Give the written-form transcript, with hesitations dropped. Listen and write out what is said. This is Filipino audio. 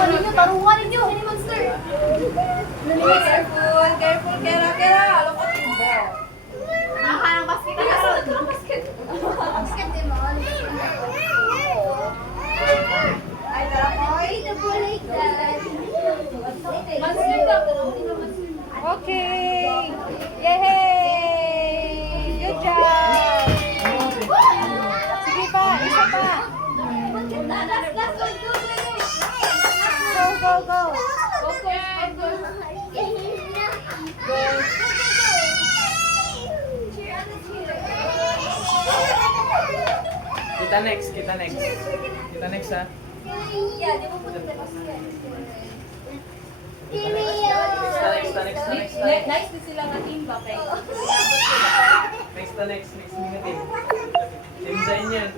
Taruhan ninyo, ini monster. Careful, careful, kera. Alok ko timbo. Nakakarang basket ka sa basket. Basket din mo. Ay, darapoy. Monster ka. Okay. Yay! Good job! Sige pa, isa pa. Go. Kita next ha. Next. Nice din sila na team ba kay? Next minute. Team Zayn yan.